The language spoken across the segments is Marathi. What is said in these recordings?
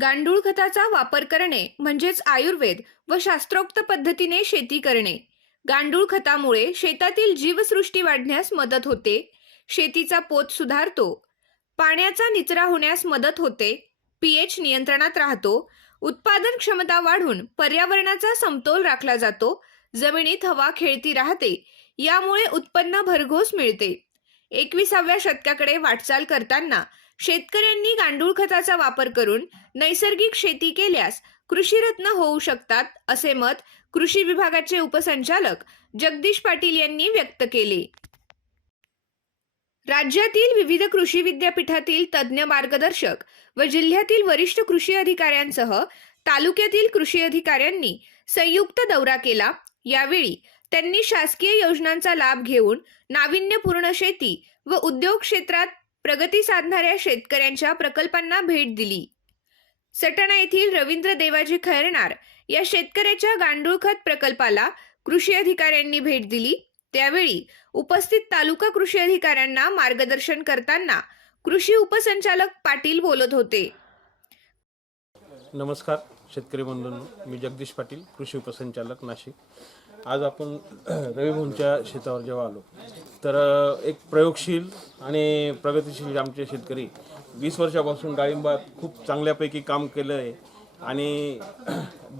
गांडूळ खताचा वापर करणे म्हणजेच आयुर्वेद व शास्त्रोक्त पद्धतीने शेती करणे. गांडूळ खतामुळे शेतातील जीवसृष्टी वाढण्यास मदत होते. शेतीचा पोत सुधारतो. पाण्याचा निचरा होण्यास मदत होते. पीएच नियंत्रणात राहतो. उत्पादन क्षमता वाढून पर्यावरणाचा समतोल राखला जातो. जमिनीत हवा खेळती राहते. यामुळे उत्पन्न भरघोस मिळते. एकविसाव्या शतकाकडे वाटचाल करताना शेतकऱ्यांनी गांडूळ खताचा वापर करून नैसर्गिक शेती केल्यास कृषीरत्न होऊ शकतात असे मत कृषी विभागाचे उपसंचालक जगदीश पाटील यांनी व्यक्त केले. राज्यातील विविध कृषी विद्यापीठातील तज्ज्ञ मार्गदर्शक व जिल्ह्यातील वरिष्ठ कृषी अधिकाऱ्यांसह तालुक्यातील कृषी अधिकाऱ्यांनी संयुक्त दौरा केला. यावेळी त्यांनी शासकीय योजनांचा लाभ घेऊन नाविन्यपूर्ण शेती व उद्योग क्षेत्रात प्रगती साधणाऱ्या शेतकऱ्यांच्या प्रकल्पांना भेट दिली. सटाणा येथील रवींद्र देवाजी खैरनार या शेतकऱ्याच्या गांडूळ खत प्रकल्पाला कृषी अधिकाऱ्यांनी भेट दिली. त्यावेळी उपस्थित तालुका कृषी अधिकाऱ्यांना मार्गदर्शन करताना कृषी उपसंचालक पाटील बोलत होते. नमस्कार. शेतकरी बंधूंनो मी जगदीश पाटील कृषी उपसंचालक नाशिक. आज आपण रविभाऊंच्या शेतावर जेव्हा आलो तर एक प्रयोगशील आणि प्रगतिशील आमचे शेतकरी वीस वर्षापासून डाळिंबात खूप चांगल्यापैकी काम केलं आहे आणि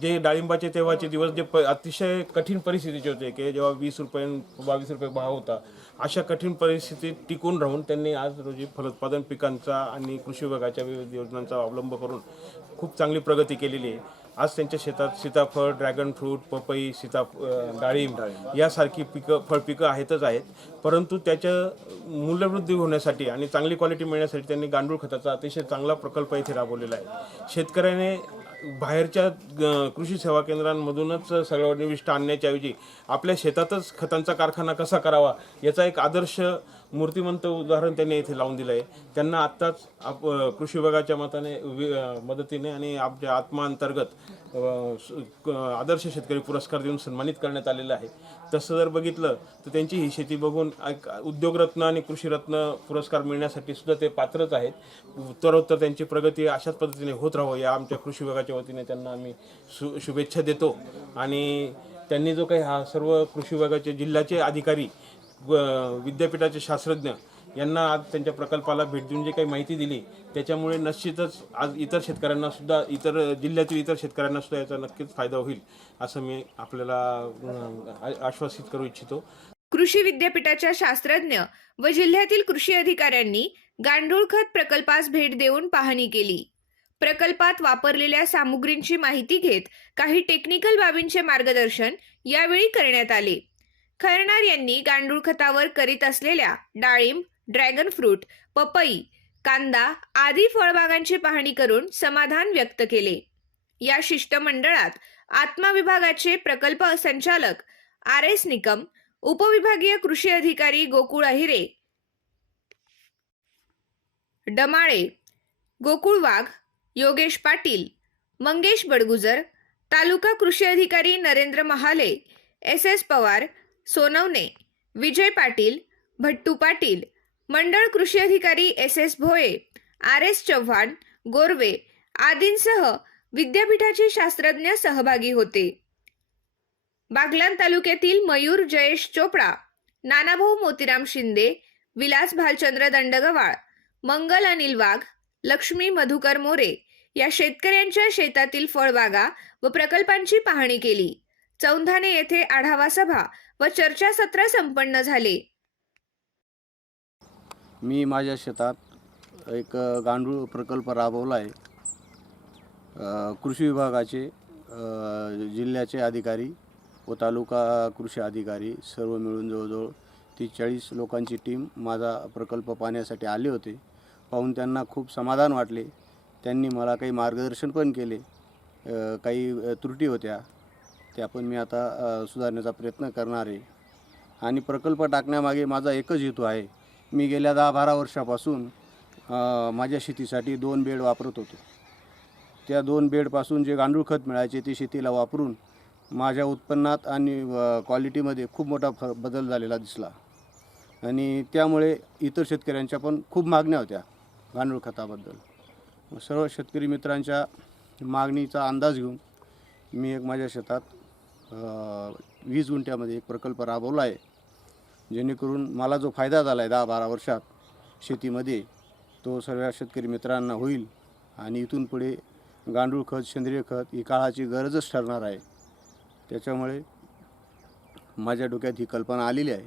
जे डाळिंबाचे तेव्हाचे दिवस जे प अतिशय कठीण परिस्थितीचे होते की जेव्हा वीस रुपये बावीस रुपये भाव होता अशा कठीण परिस्थितीत टिकून राहून त्यांनी आज रोजी फलोत्पादन पिकांचा आणि कृषी विभागाच्या विविध योजनांचा अवलंब करून खूप चांगली प्रगती केलेली आहे. आज त्यांच्या शेतात सीताफळ ड्रॅगन फ्रूट पपई सीता डाळिंब यासारखी पिकं फळपिकं आहेतच आहेत. परंतु त्याच्या मूल्यवृद्धी होण्यासाठी आणि चांगली क्वालिटी मिळण्यासाठी त्यांनी गांडूळ खताचा अतिशय चांगला प्रकल्प इथे राबवलेला आहे. शेतकऱ्याने बाहेरच्या ग- कृषी सेवा केंद्रांमधूनच सगळं निविष्ट आणण्याच्या ऐवजी आपल्या शेतातच खतांचा कारखाना कसा करावा याचा एक आदर्श मूर्तिमंत उदाहरण त्यांनी इथे लावून दिलं आहे त्यांना आत्ताच आप कृषी विभागाच्या मताने वि- मदतीने आणि आपल्या आत्माअंतर्गत आदर्श शेतकरी पुरस्कार देऊन सन्मानित करण्यात आलेला आहे. तसं जर बघितलं तर त्यांची ही शेती बघून एक उद्योगरत्न आणि कृषीरत्न पुरस्कार मिळण्यासाठी सुद्धा ते पात्रच आहेत. उत्तरोत्तर त्यांची प्रगती अशाच पद्धतीने होत राहावं या आमच्या कृषी विभागाच्या वतीने त्यांना आम्ही शु शुभेच्छा देतो. आणि त्यांनी जो काही हा सर्व कृषी विभागाचे जिल्ह्याचे अधिकारी विद्यापीठाचे शास्त्रज्ञ यांना आज त्यांच्या प्रकल्पाला भेट देऊन जे काही माहिती दिली त्याच्यामुळे निश्चितच आज इतर शेतकऱ्यांना सुद्धा इतर जिल्ह्यातील इतर शेतकऱ्यांना सुद्धा याचा नक्कीच फायदा होईल असं मी आपल्याला आश्वासित करू इच्छितो. कृषी विद्यापीठाच्या शास्त्रज्ञ व जिल्ह्यातील कृषी अधिकाऱ्यांनी गांडूळ खत प्रकल्पास भेट देऊन पाहणी केली. प्रकल्पात वापरलेल्या सामुग्रींची माहिती घेत काही टेक्निकल बाबींचे मार्गदर्शन यावेळी करण्यात आले. खैरनार यांनी गांडूळ खतावर करीत असलेल्या डाळिंब ड्रॅगन फ्रूट पपई कांदा आदी फळबागांची पाहणी करून समाधान व्यक्त केले. या शिष्टमंडळात आत्मा विभागाचे प्रकल्प संचालक आर एस निकम उपविभागीय कृषी अधिकारी गोकुळ अहिरे डमाळे गोकुळ वाघ योगेश पाटील मंगेश बडगुजर तालुका कृषी अधिकारी नरेंद्र महाले एस एस पवार सोनवणे विजय पाटील भट्टू पाटील मंडळ कृषी अधिकारी S S Bhoye R S Chavan Gorve आदींसह विद्यापीठाचे शास्त्रज्ञ सहभागी होते. बागलान तालुक्यातील मयूर जयेश चोपडा नानाभाऊ मोतीराम शिंदे विलास भालचंद्र दंडगवाळ मंगल अनिल वाघ लक्ष्मी मधुकर मोरे या शेतकऱ्यांच्या शेतातील फळबागा व प्रकल्पांची पाहणी केली. चौंधाने येथे आढावा सभा व चर्चासत्र संपन्न झाले. मी माझ्या शेतात एक गांडूळ प्रकल्प राबवला आहे. कृषी विभागाचे जिल्ह्याचे अधिकारी व तालुका कृषी अधिकारी सर्व मिळून जवळजवळ तीस चाळीस लोकांची टीम माझा प्रकल्प पाहण्यासाठी आले होते. पाहून त्यांना खूप समाधान वाटले. त्यांनी मला काही मार्गदर्शन पण केले. काही त्रुटी होत्या. त्या पण मी आता सुधारण्याचा प्रयत्न करणार आहे. आणि प्रकल्प टाकण्यामागे माझा एकच हेतू आहे. मी गेल्या दहा बारा वर्षापासून माझ्या शेतीसाठी दोन बेड वापरत होतो. त्या दोन बेडपासून जे गांडूळ खत मिळायचे ते शेतीला वापरून माझ्या उत्पन्नात आणि क्वालिटीमध्ये खूप मोठा फ बदल झालेला दिसला. आणि त्यामुळे इतर शेतकऱ्यांच्या पण खूप मागण्या होत्या गांडूळ खताबद्दल. सर्व शेतकरी मित्रांच्या मागणीचा अंदाज घेऊन मी एक माझ्या शेतात वीस गुंठ्यामध्ये एक प्रकल्प राबवला आहे. जेणेकरून मला जो फायदा झाला आहे दहा बारा वर्षात शेतीमध्ये तो सर्व शेतकरी मित्रांना होईल आणि इथून पुढे गांडूळ खत सेंद्रिय खत ही काळाची गरजच ठरणार आहे. त्याच्यामुळे माझ्या डोक्यात ही कल्पना आलेली आहे.